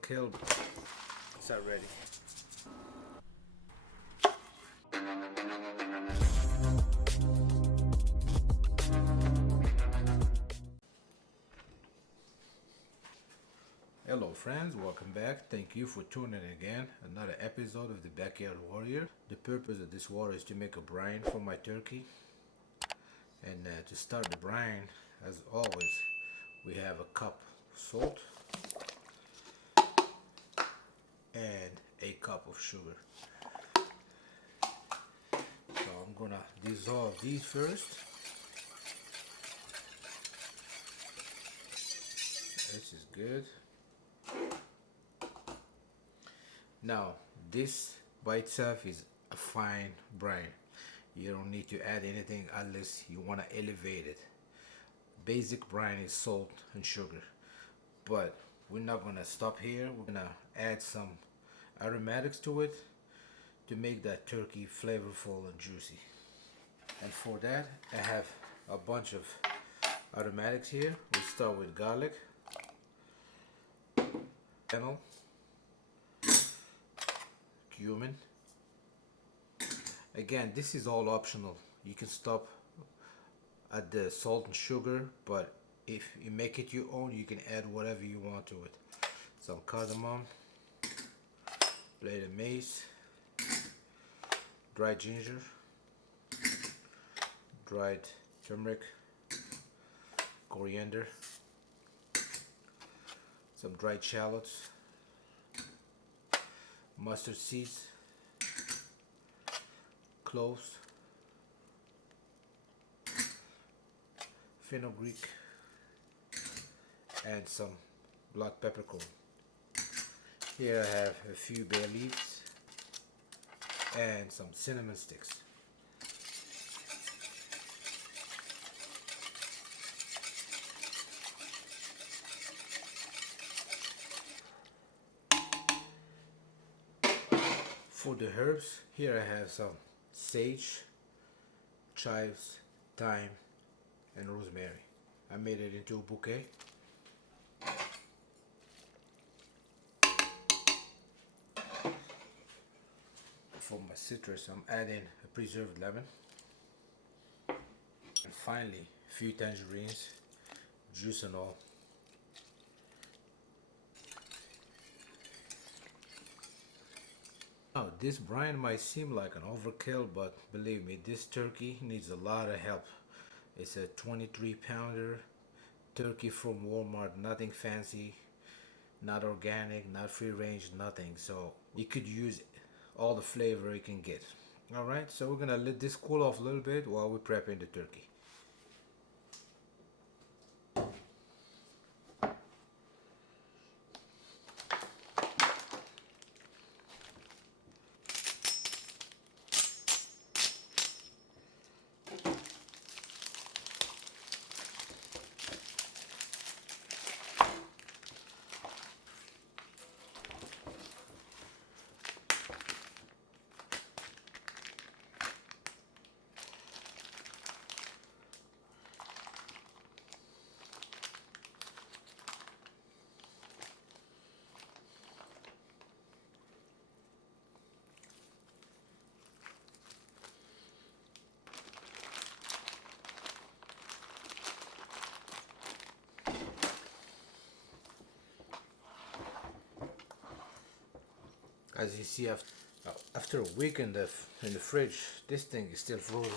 overkill. It's not ready. Hello friends, welcome back. Thank you for tuning in again. Another episode of the Backyard Warrior. The purpose of this water is to make a brine for my turkey. And to start the brine, as always, we have a cup of salt and a cup of sugar. So I'm gonna dissolve these first. This is good. Now this by itself is a fine brine. You don't need to add anything unless you want to elevate it. Basic brine is salt and sugar, but we're not gonna stop here. We're gonna add some aromatics to it to make that turkey flavorful and juicy. And for that I have a bunch of aromatics here. We start with garlic, fennel, cumin. Again, this is all optional. You can stop at the salt and sugar, but if you make it your own, you can add whatever you want to it. Some cardamom, blade of mace, dried ginger, dried turmeric, coriander, some dried shallots, mustard seeds, cloves, fenugreek, and some black peppercorn. Here I have a few bay leaves and some cinnamon sticks. For the herbs, here I have some sage, chives, thyme, and rosemary. I made it into a bouquet. For my citrus, I'm adding a preserved lemon. And finally, a few tangerines, juice and all. Now, this brine might seem like an overkill, but believe me, this turkey needs a lot of help. It's a 23-pounder turkey from Walmart, nothing fancy, not organic, not free range, nothing. So you could use all the flavor you can get. Alright, so we're gonna let this cool off a little bit while we're prepping the turkey. As you see, after a week in the fridge, this thing is still frozen.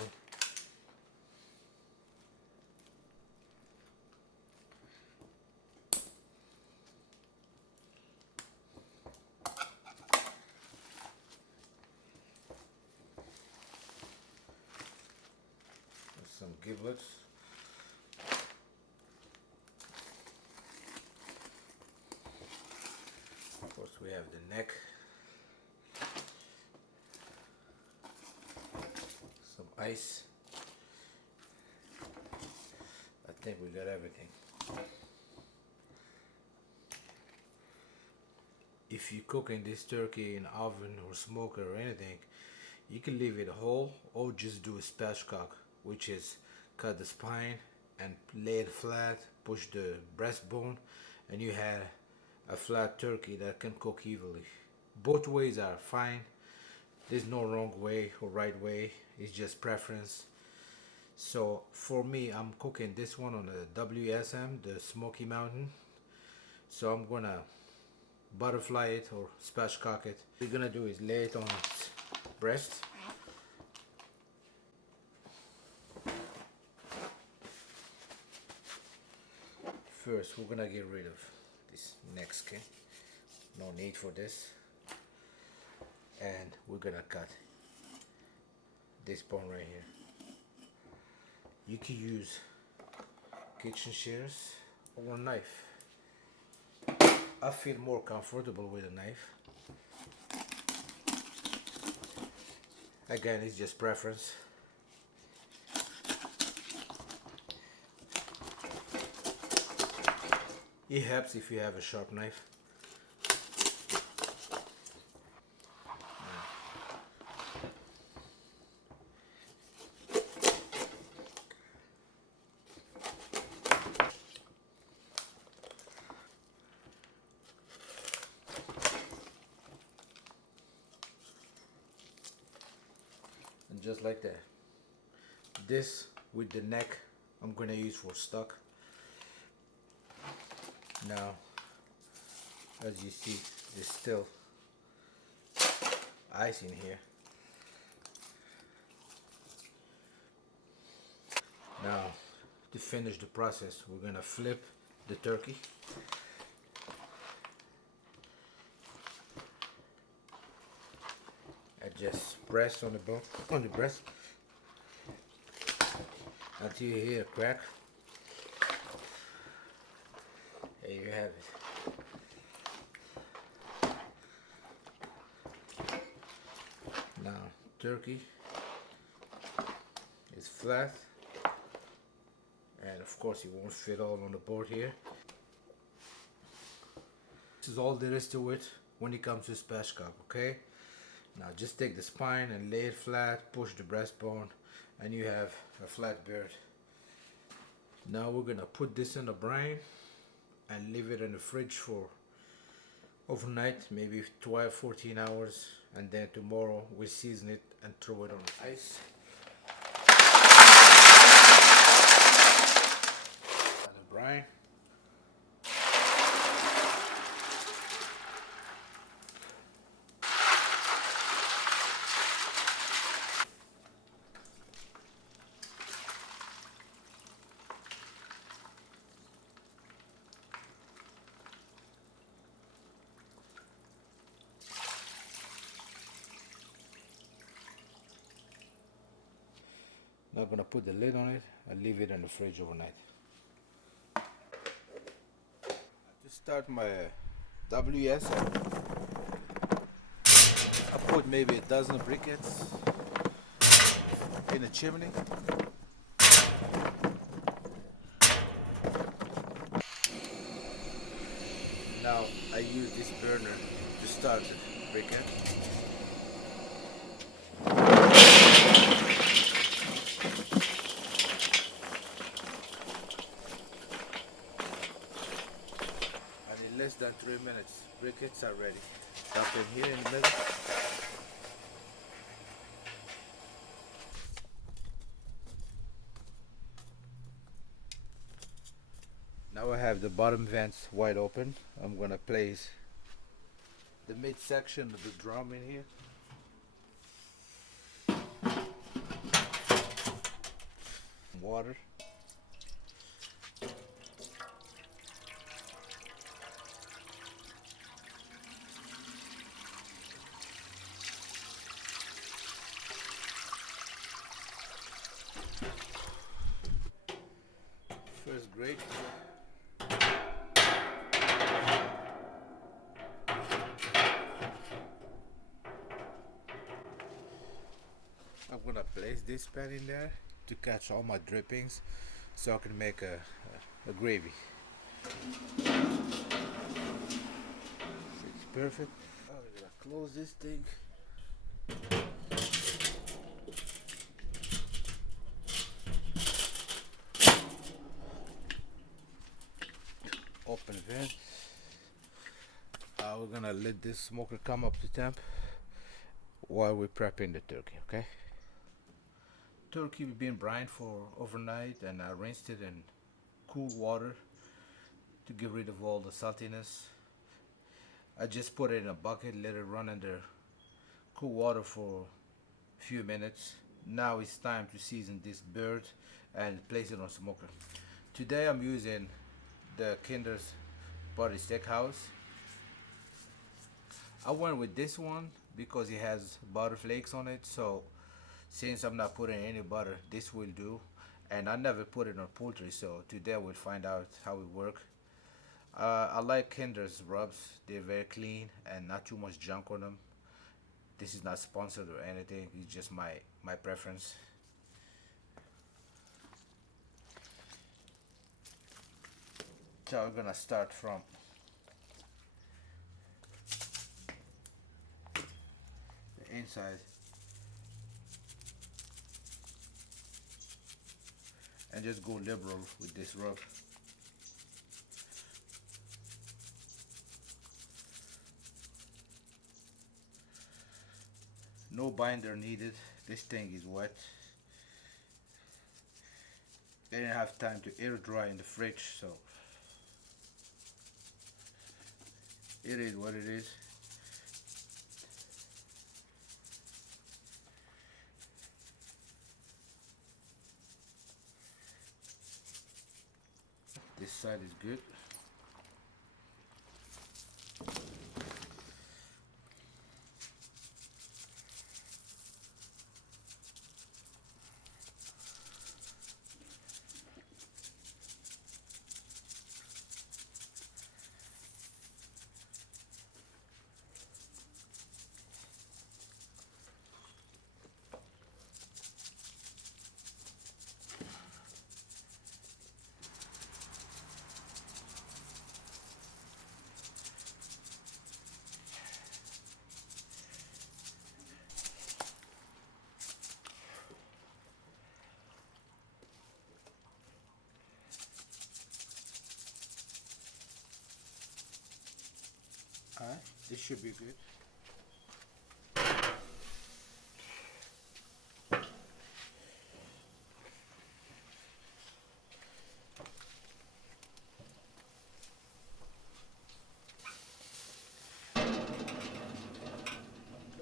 Some giblets. Of course, we have the neck. Some ice. I think we got everything. If you cooking this turkey in oven or smoker or anything, you can leave it whole or just do a spatchcock, which is cut the spine and lay it flat, push the breastbone, and you have a flat turkey that can cook evenly. Both ways are fine. There's no wrong way or right way. It's just preference. So for me, I'm cooking this one on the WSM, the Smoky Mountain. So I'm gonna butterfly it or spatchcock it. What we're gonna do is lay it on its breast. First, we're gonna get rid of this neck skin. No need for this. And we're gonna cut this bone right here. You can use kitchen shears or a knife. I feel more comfortable with a knife. Again, it's just preference. It helps if you have a sharp knife. And just like that. This with the neck I'm gonna use for stock. Now, as you see, there's still ice in here. Now, to finish the process, we're gonna flip the turkey. I just press on the bone, on the breast, until you hear a crack. There you have it. Now, turkey is flat, and of course it won't fit all on the board here. This is all there is to it when it comes to spatchcock, okay? Now just take the spine and lay it flat, push the breastbone, and you have a flat bird. Now we're gonna put this in the brine and leave it in the fridge for overnight, maybe 12, 14 hours, and then tomorrow we season it and throw it on the ice. And the brine. Now I'm gonna put the lid on it and leave it in the fridge overnight. To start my WS, I put maybe a dozen briquettes in a chimney. Now I use this burner to start the briquette. Less than 3 minutes, briquettes are ready. Dump them here in the middle. Now I have the bottom vents wide open. I'm gonna place the midsection of the drum in here. Water. First grate. I'm gonna place this pan in there to catch all my drippings so I can make a gravy. It's perfect. I'm gonna close this thing. Open vent. Now we're gonna let this smoker come up to temp while we're prepping the turkey, okay? Turkey we've been brined for overnight, and I rinsed it in cool water to get rid of all the saltiness. I just put it in a bucket, let it run under cool water for a few minutes. Now it's time to season this bird and place it on smoker. Today I'm using the Kinder's Buttery Steakhouse. I went with this one because it has butter flakes on it, so since I'm not putting any butter, this will do. And I never put it on poultry, so today we'll find out how it works. I like Kinder's rubs. They're very clean and not too much junk on them. This is not sponsored or anything. It's just my preference. So we're gonna start from the inside and just go liberal with this rub. No binder needed. This thing is wet. I didn't have time to air dry in the fridge, so it is what it is. This side is good. Alright, this should be good.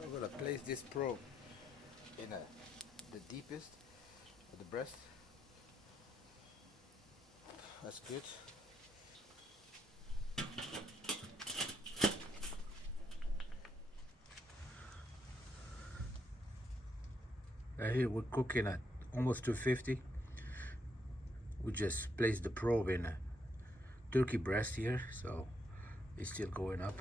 I'm gonna place this probe in the deepest of the breast. That's good. Right here we're cooking at almost 250. We just placed the probe in a turkey breast here, so it's still going up.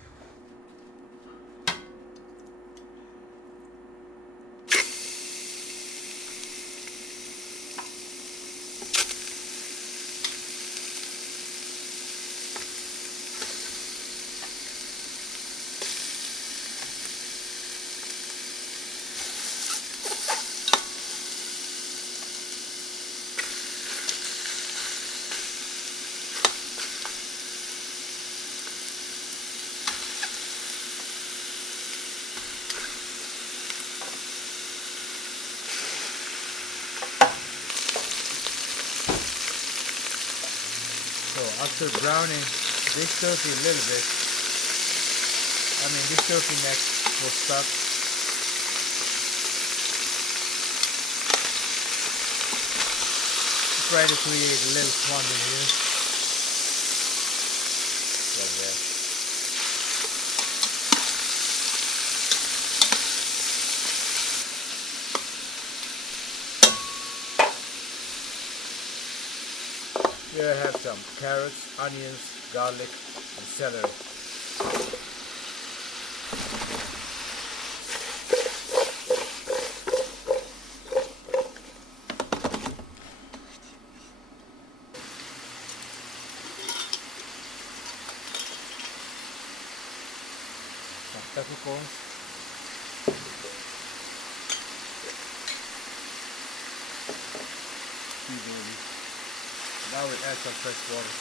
So after browning this turkey a little bit, this turkey neck will stop. Try to create a little swamp in here. Like that. Here I have some carrots, onions, garlic, and celery. Some peppercorns. Now we add some fresh water.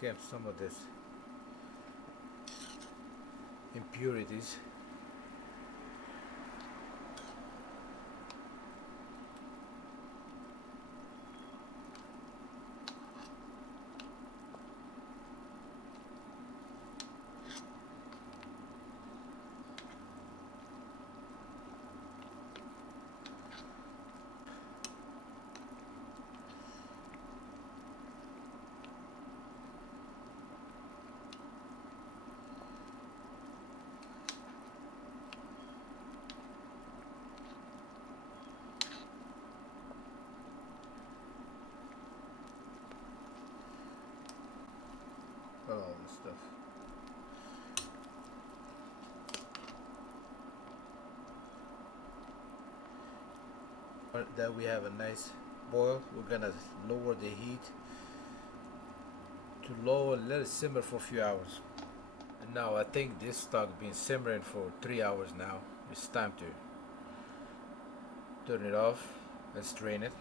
skim some of this impurities. All this stuff. That we have a nice boil, we're gonna lower the heat to low and let it simmer for a few hours. And now I think this stock been simmering for 3 hours now. It's time to turn it off and strain it.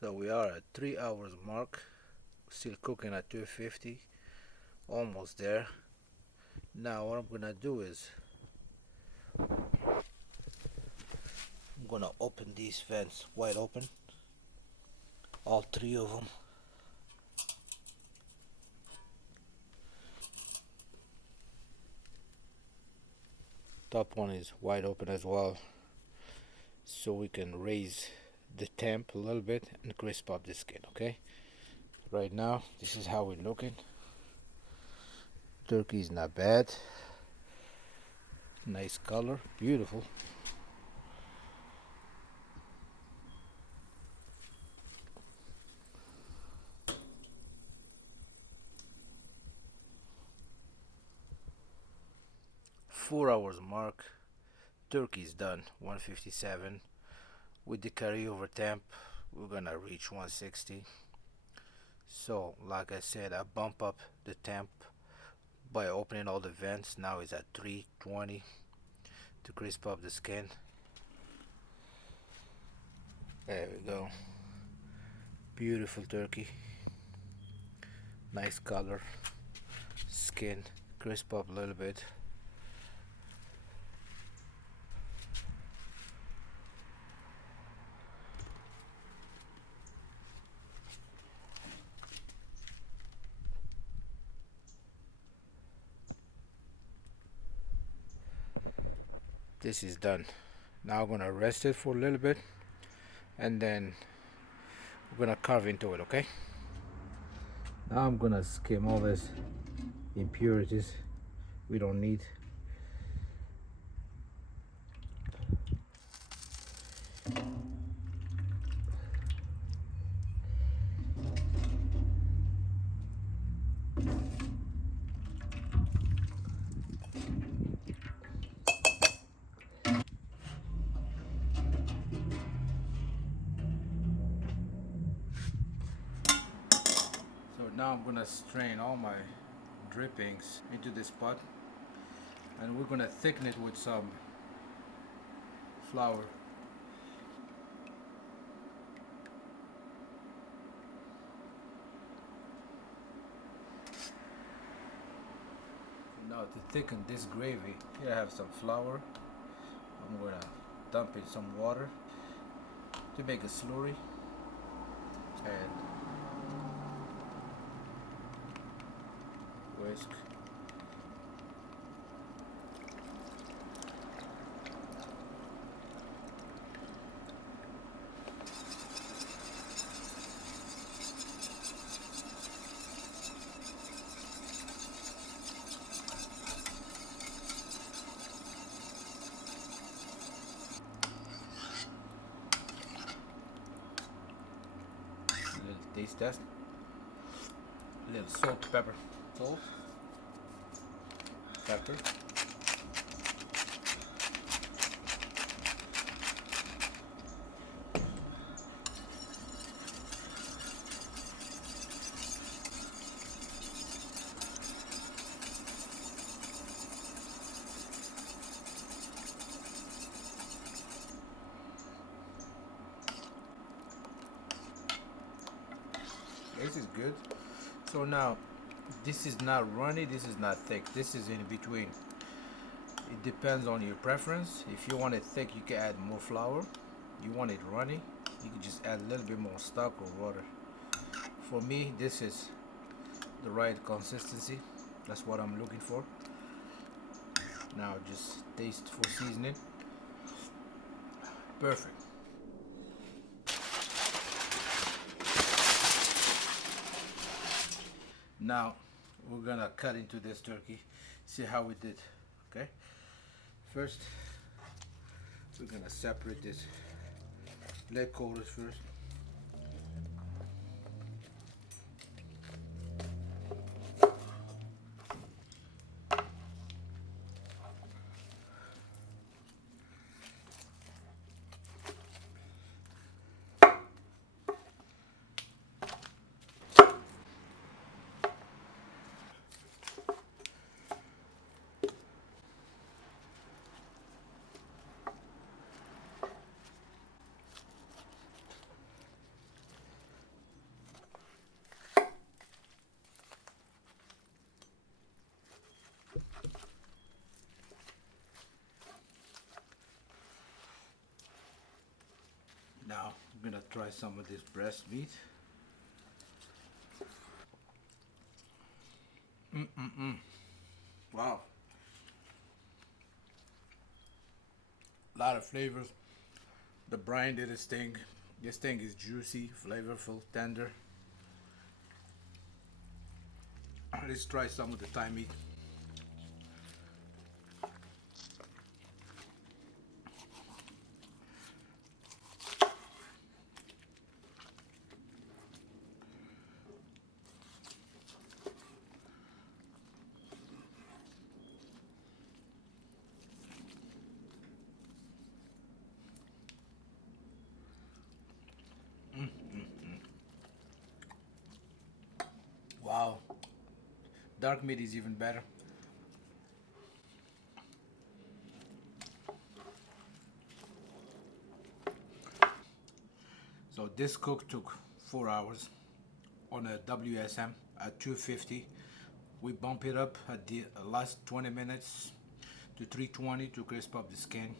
So we are at 3 hours mark, still cooking at 250, almost there. Now what I'm gonna do is I'm gonna open these vents wide open, all three of them. Top one is wide open as well, so we can raise the temp a little bit and crisp up the skin. Okay, right now this is how we're looking. Turkey is not bad, nice color, beautiful. Four hours mark, turkey is done. 157. With the carryover temp we're gonna reach 160. So like I said, I bump up the temp by opening all the vents. Now it's at 320 to crisp up the skin. There we go, beautiful turkey, nice color, skin crisp up a little bit. This is done. Now I'm gonna rest it for a little bit and then we're gonna carve into it. Okay, now I'm gonna skim all this impurities we don't need. now I'm gonna strain all my drippings into this pot, and we're gonna thicken it with some flour. Now to thicken this gravy, here I have some flour. I'm gonna dump in some water to make a slurry, and whisk. A little taste test. A little salt, pepper, salt, pepper. This is good. So now, this is not runny, this is not thick, this is in between. It depends on your preference. If you want it thick, you can add more flour. You want it runny, you can just add a little bit more stock or water. For me, this is the right consistency. That's what I'm looking for. Now just taste for seasoning. Perfect. Now we're gonna cut into this turkey, see how we did. Okay, first we're gonna separate this leg quarters first. Now I'm gonna try some of this breast meat. Wow, a lot of flavors. The brine did its thing. This thing is juicy, flavorful, tender. Let's try some of the thigh meat. Wow, dark meat is even better. So this cook took 4 hours on a WSM at 250. We bump it up at the last 20 minutes to 320 to crisp up the skin.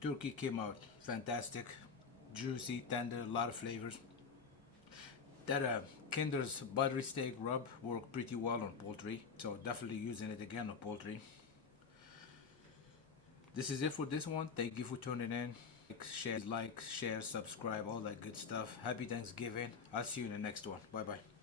Turkey came out fantastic, juicy, tender, a lot of flavors. That Kinder's buttery steak rub worked pretty well on poultry, so definitely using it again on poultry. This is it for this one. Thank you for tuning in. Like, share, subscribe, all that good stuff. Happy Thanksgiving. I'll see you in the next one. Bye bye.